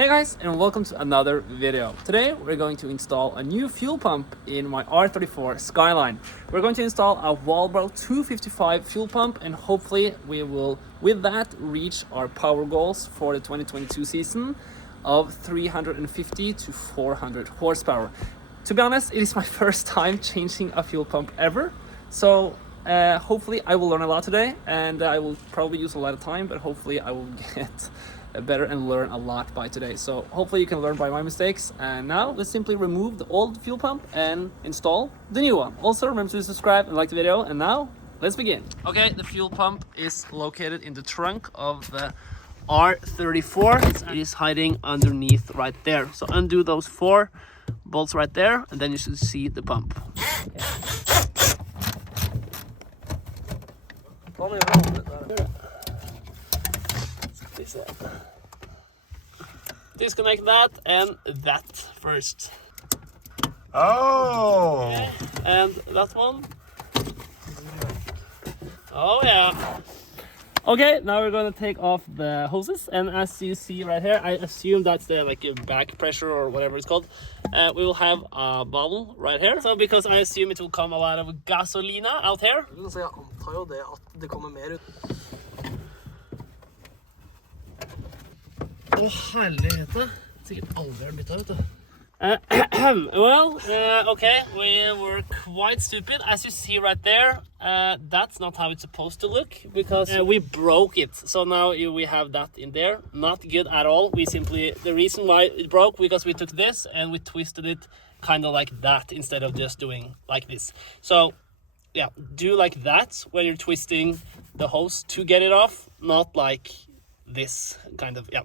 Hey guys, and welcome to another video. Today we're going to install a new fuel pump in my R34 Skyline. We're going to install a Walbro 255 fuel pump, and hopefully we will with that reach our power goals for the 2022 season of 350 to 400 horsepower. To be honest, it is my first time changing a fuel pump ever, so hopefully I will learn a lot today, and I will probably use a lot of time, but hopefully I will get better and learn a lot by today. So hopefully you can learn by my mistakes. And now let's simply remove the old fuel pump and install the new one. Also remember to subscribe and like the video, and now let's begin. Okay, the fuel pump is located in the trunk of the R34. It is hiding underneath right there. So undo those 4 bolts right there, and then you should see the pump. Disconnect that and that first. Oh! Okay. And that one. Oh yeah. Okay, now we're gonna take off the hoses, and as you see right here, I assume that's the back pressure or whatever it's called. We will have a bottle right here, so because I assume it will come a lot of gasolina out here. Så jeg antar jo det at det kommer mer ut. Herlighet, sikkert aldri har byttet, vet du. Okay, we were quite stupid. As you see right there, that's not how it's supposed to look, because we broke it. So now we have that in there. Not good at all. The reason why it broke, because we took this and we twisted it kind of like that instead of just doing like this. So yeah, do like that when you're twisting the hose to get it off, not like this kind of, yeah.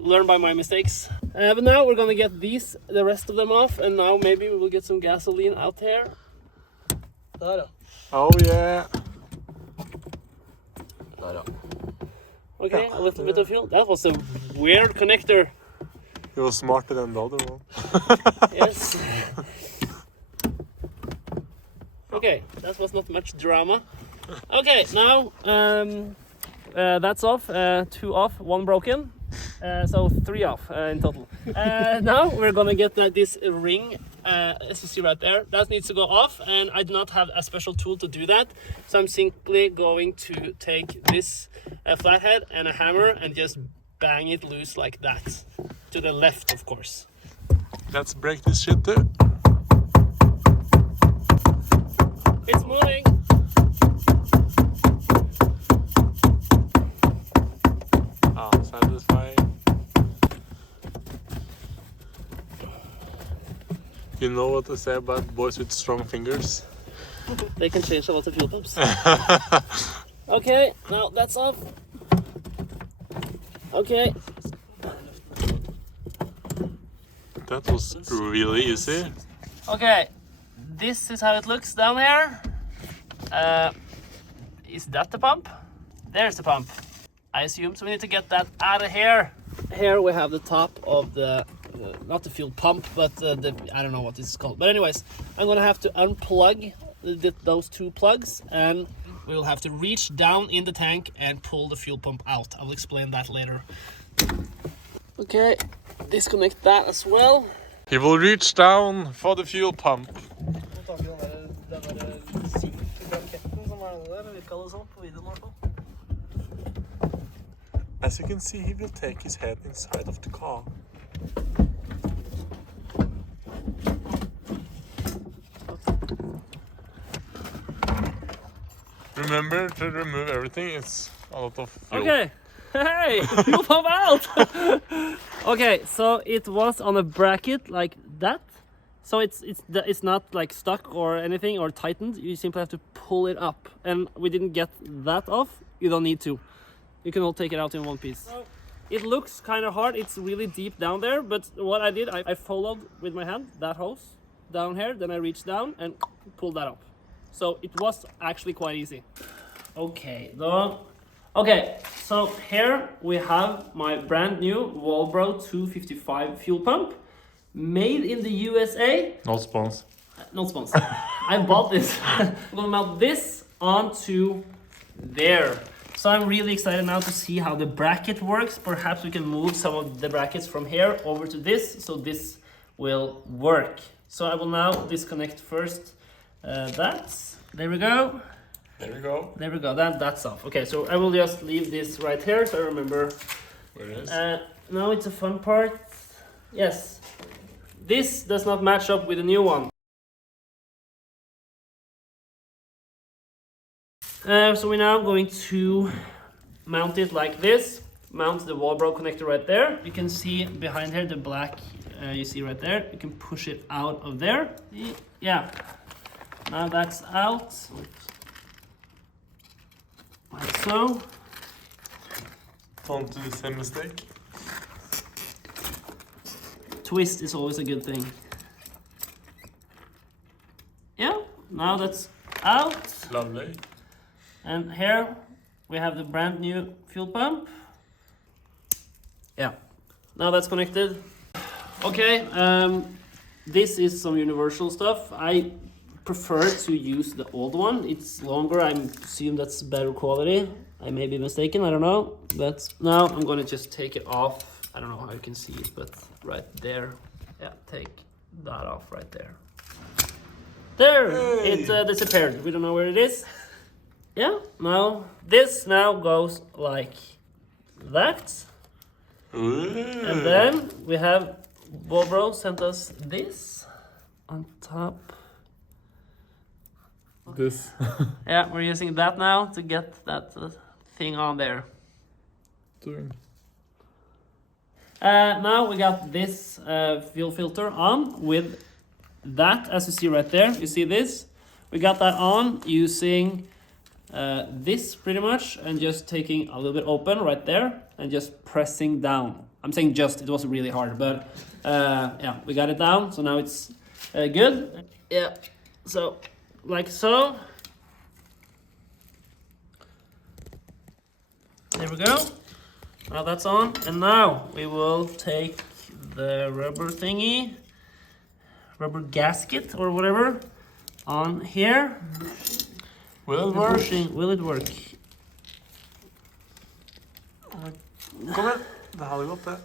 Learn by my mistakes. But now we're gonna get the rest of them off, and now maybe we will get some gasoline out here. Der ja. Oh yeah. Der ja. Okay, a little bit of fuel. That was a weird connector. It was smarter than the other one. Yes. Okay, that was not much drama. Okay, now that's off, 2 off, 1 broken, so 3 off in total. Now we're gonna get this ring, as you see right there, that needs to go off, and I do not have a special tool to do that, so I'm simply going to take this flathead and a hammer and just bang it loose like that, to the left of course. Let's break this shit too. It's moving. Satisfying. You know what to say about boys with strong fingers? They can change a lot of fuel pumps. Okay, now that's off. Okay. That was really easy. Okay, this is how it looks down here. Is that the pump? There's the pump, I assume. So we need to get that out of here. Here we have the top of the, not the fuel pump, but I don't know what this is called. But anyways, I'm gonna have to unplug those 2 plugs, and we will have to reach down in the tank and pull the fuel pump out. I'll explain that later. Okay, disconnect that as well. He will reach down for the fuel pump. Så tar vi den der sink-blanketten som det der, virker det sånn på videoen i hvert fall. As you can see, he will take his head inside of the car. Remember to remove everything, it's a lot of fuel. Okay, hey, fuel pump out! Okay, so it was on a bracket like that. So it's not like stuck or anything or tightened. You simply have to pull it up, and we didn't get that off. You don't need to. You can all take it out in one piece. It looks kind of hard. It's really deep down there, but what I did, I followed with my hand that hose down here, then I reached down and pulled that up. So it was actually quite easy. Okay, so here we have my brand new Walbro 255 fuel pump, made in the USA. No spons. Not sponsored. I bought this. I'm gonna mount this onto there. So I'm really excited now to see how the bracket works. Perhaps we can move some of the brackets from here over to this, so this will work. So I will now disconnect first there we go. There we go. There we go, that's off. Okay, so I will just leave this right here so I remember Where it is. now it's a fun part. Yes, this does not match up with the new one. So we're now going to mount it like this. Mount the wall-bro connector right there. You can see behind here the black you see right there. You can push it out of there. Yeah. Now that's out. Like so. Don't do the same mistake. Twist is always a good thing. Yeah, now that's out. Lovely. And here we have the brand new fuel pump. Yeah, now that's connected. Okay, this is some universal stuff. I prefer to use the old one. It's longer, I assume that's better quality. I may be mistaken, I don't know. But now I'm gonna just take it off. I don't know how you can see it, but right there. Yeah, take that off right there. There, Hey. it disappeared. We don't know where it is. Yeah, now this now goes like that. And then we have Volvo sent us this on top. This. Yeah, we're using that now to get that thing on there. Now we got this fuel filter on with that, as you see right there. You see this? We got that on using this pretty much, and just taking a little bit open right there and just pressing down. I'm saying just, it was really hard, but yeah, we got it down, so now it's good. Yeah, so like so. There we go. Now that's on, and now we will take the rubber thingy, rubber gasket or whatever, on here. Will it work? Will it work? Kom igjen. Det hadde gått, det.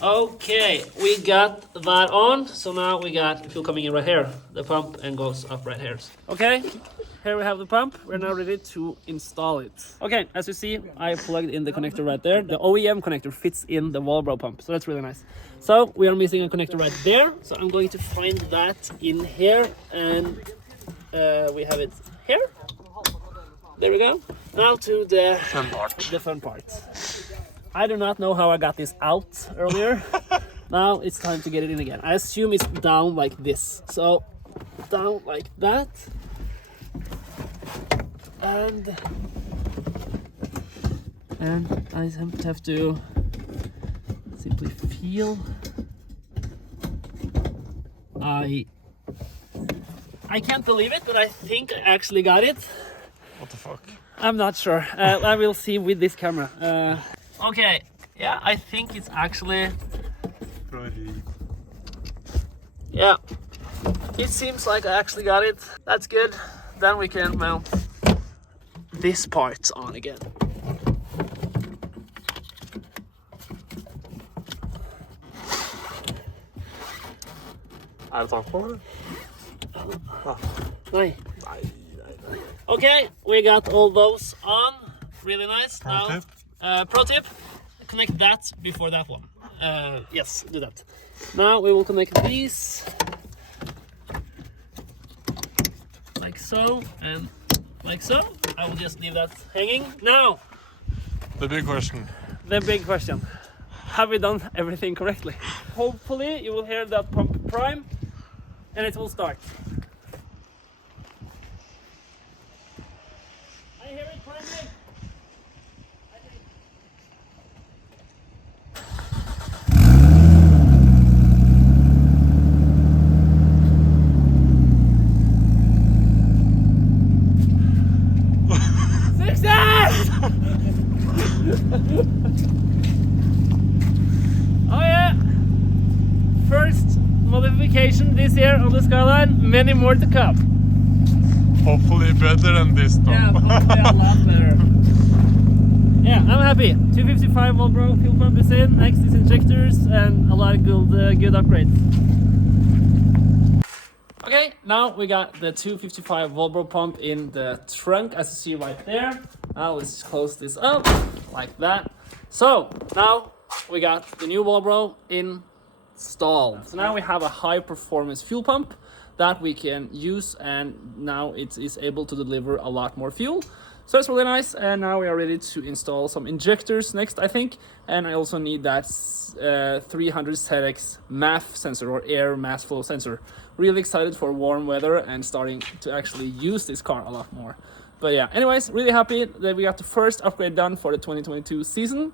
Okay, we got that on, so now we got fuel coming in right here. The pump and goes up right here. Okay, here we have the pump. We're now ready to install it. Okay, as you see, I plugged in the connector right there. The OEM connector fits in the Volvo pump, so that's really nice. So we are missing a connector right there, so I'm going to find that in here, and we have it here. There we go. Now to the fun part. I do not know how I got this out earlier. Now it's time to get it in again. I assume it's down like this. So down like that. And I have to simply feel. I can't believe it, but I think I actually got it. What the fuck? I'm not sure. I will see with this camera. Okay, yeah, I think it's actually... Yeah, it seems like I actually got it. That's good. Then we can mount this part on again. Er det tak på det? Nei. Okay, we got all those on. Really nice. Pro Now, tip. Pro tip, connect that before that one. Yes, do that. Now we will connect these like so and like so. I will just leave that hanging. Now, The big question. the big question. Have we done everything correctly? Hopefully you will hear that pump prime and it will start. I hear it priming. I think. Success! Oh yeah! First modification this year on the Skyline. Many more to come. Hopefully better than this though. Yeah, hopefully a lot better. Yeah, I'm happy. 255 Volvo fuel pump is in. Next is injectors and a lot of good upgrades. Okay, now we got the 255 Volvo pump in the trunk, as you see right there. Now let's close this up like that. So now we got the new Volvo installed. So now we have a high performance fuel pump that we can use, and now it is able to deliver a lot more fuel. So it's really nice, and now we are ready to install some injectors next, I think. And I also need that 300 ZX MAF sensor, or air mass flow sensor. Really excited for warm weather and starting to actually use this car a lot more. But yeah, anyways, really happy that we got the first upgrade done for the 2022 season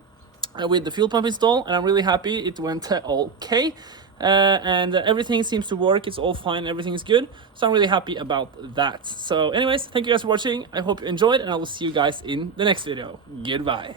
with the fuel pump install, and I'm really happy it went okay. And everything seems to work, it's all fine, everything is good, so I'm really happy about that. So anyways, thank you guys for watching, I hope you enjoyed, and I will see you guys in the next video. Goodbye.